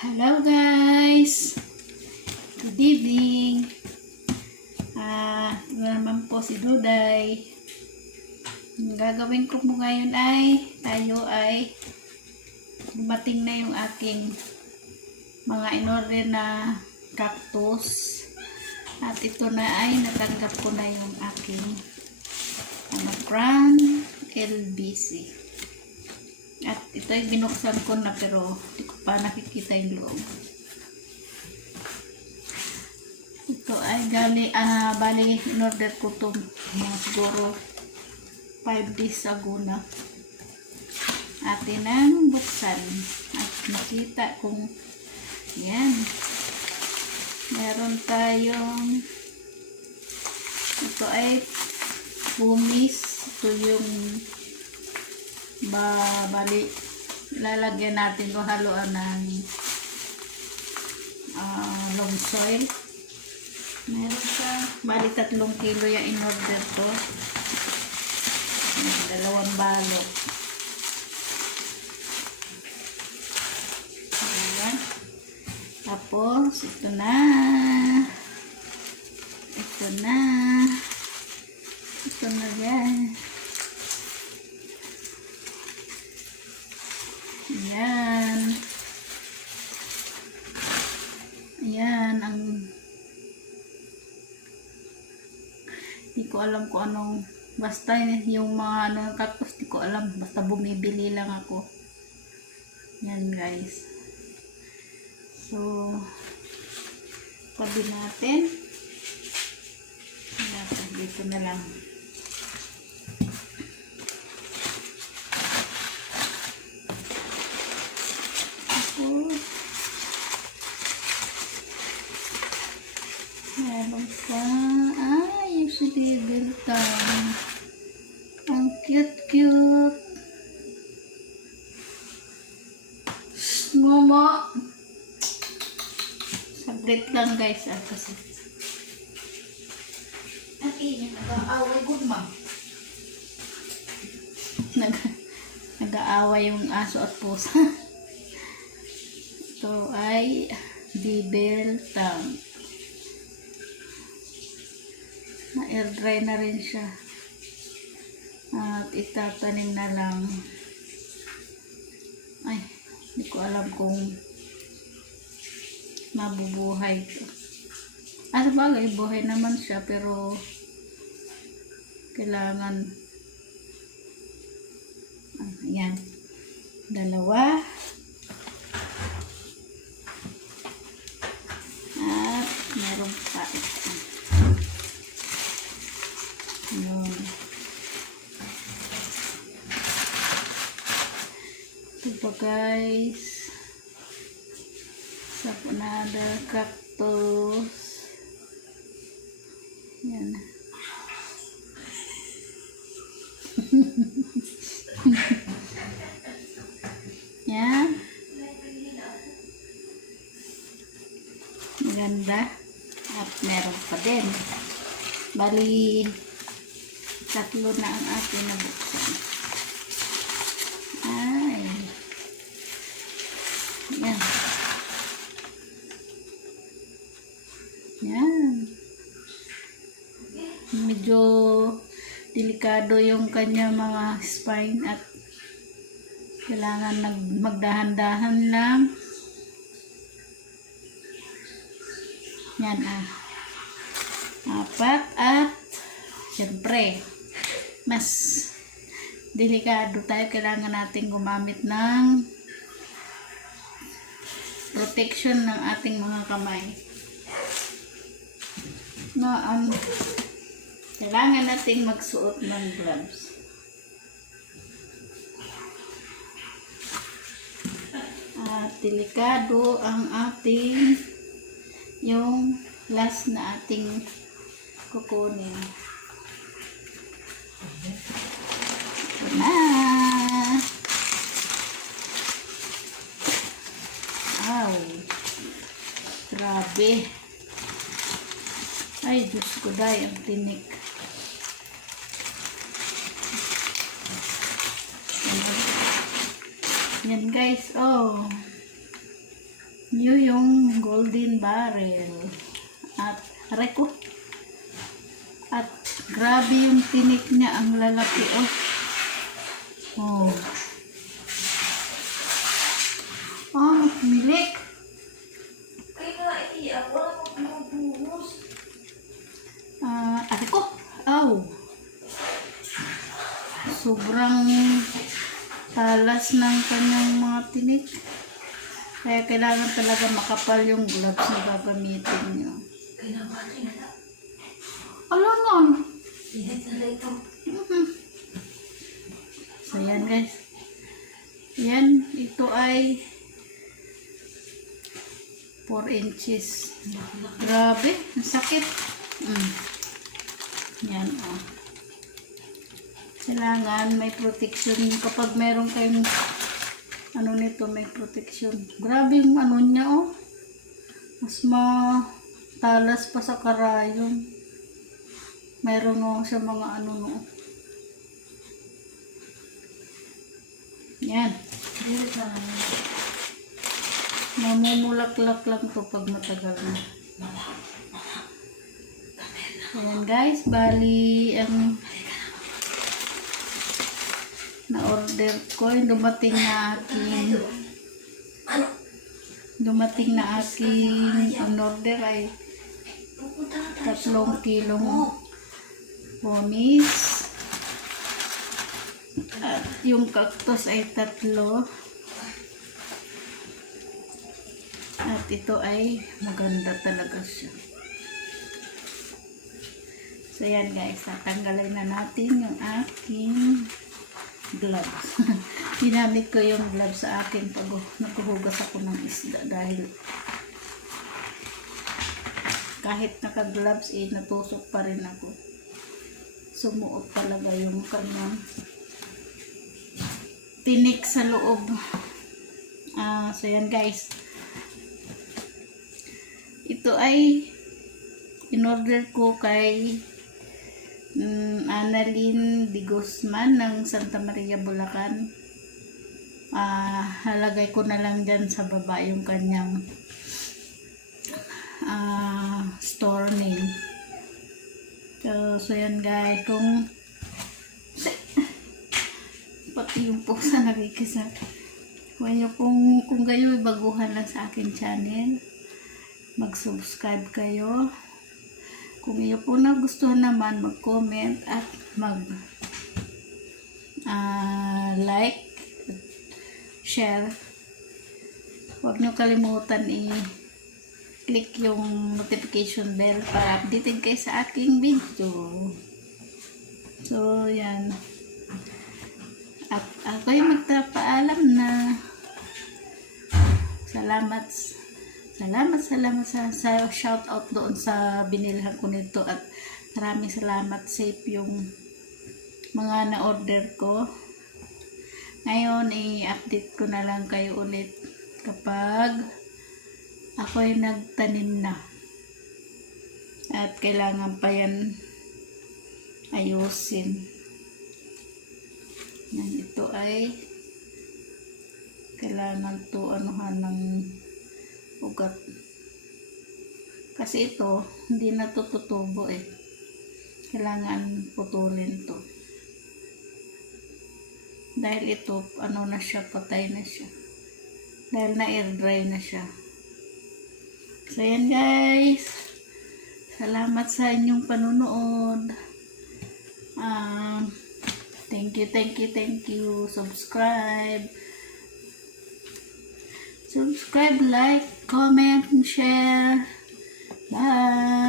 Hello guys! Good evening! Naman po si Duday. Ang gagawin ko mo ngayon ay dumating na yung aking mga in-order na cactus. At ito na ay natanggap ko na yung aking brand LBC. At ito ay binuksan ko na pero hindi ko pa nakikita yung loob. Ito ay bali in-order ko ito siguro 5 days ago na. Atin ang buksan at makita kung yan. Meron tayong ito ay bumis. Ito yung bali lalagyan natin ko haluan ng long soil. Meron siya bali 3 kilo yung in order to. Dalawang balot. Ayan. Tapos ito na yan. Ayan ang hindi ko alam kung anong basta yung mga cactus hindi ko alam, basta bumibili lang ako. Yan guys. So tabi natin dito na lang. Meron pa. Yung si Devil Town. Ang cute. Momo. Sablit lang guys. Kasi ang inyo nag-aaway gudma. Nag-aaway yung aso at pusa. Ito ay Devil Town. Na-air dry na rin siya. At itatanim na lang. Ay, hindi ko alam kung mabubuhay ito. Bagay, buhay naman siya pero kailangan ayan. 2. At meron pa ito. Yun. Ito pa guys. Another cactus. Yan. Yan. Maganda. At meron pa din. Bali 3 na ang ating nabuksan. Yan. Yan. Medyo delikado yung kanya mga spine at kailangan magdahan-dahan lang. Yan 4 at siyempre mas delikado tayo, kailangan natin gumamit ng protection ng ating mga kamay na kailangan natin magsuot ng gloves. At delikado ang ating yung last na ating kukunin. Ito na. Wow. Grabe. Ay, Diyos ko dahil ang tinik. Yan guys, Yun yung golden barrel. At reko. At grabe yung tinik niya, ang lalaki oh. Oh. Oh, milik. Kaya wala ko pinupunos. Reko. Oh. Sobrang talas ng kanyang mga tinik. Kaya kailangan talaga makapal yung gloves na gagamitin nyo. Kailangan na. Alangan. Init na lang ito. So yan guys. Yan. Ito ay 4 inches. Grabe. Ang sakit. Yan oh. Kailangan may protection. Kapag meron kayong ano nito, may protection. Grabe yung ano niya oh. Mas matalas pa sa karayon. Meron oh sa mga ano no. Yan. Mamumulaklak lang to pag matagal na. Ayan guys, bali ang na-order ko, yung dumating na aking on-order ay 3 kilong bonis. At yung cactus ay 3. At ito ay maganda talaga siya. So yan guys, tatanggalin na natin yung aking gloves. Ginamit ko yung gloves sa akin pag naghuhugas ako ng isda dahil kahit naka-gloves natusok pa rin ako. Sumuot talaga yung kanyang tinik sa loob. So yan guys. Ito ay in-order ko kay Annalyn de Guzman ng Santa Maria, Bulacan. Halagay ko na lang dyan sa baba yung kanyang store name. So yan guys, kung pati yung pusa nakikisa. Kung kayo baguhan lang sa akin channel, mag-subscribe kayo. Kung iyo po nagustuhan naman, mag-comment at mag-like, share. Huwag nyo kalimutan i-click yung notification bell para updated kayo sa aking video. So, yan. At ako yung magpapaalam na salamat sa shout out doon sa binilhan ko nito at maraming salamat. Safe yung mga na-order ko. Ngayon i-update ko na lang kayo ulit kapag ako'y nagtanim na at kailangan pa yan ayusin. Yan, ito ay kailangan to anuhan ng ugat. Kasi ito, hindi na to tutubo Kailangan putulin to. Dahil ito, ano na siya, patay na siya. Dahil na air dry na siya. So yan guys. Salamat sa inyong panunood. Thank you. Subscribe, like, comment, and share. Bye!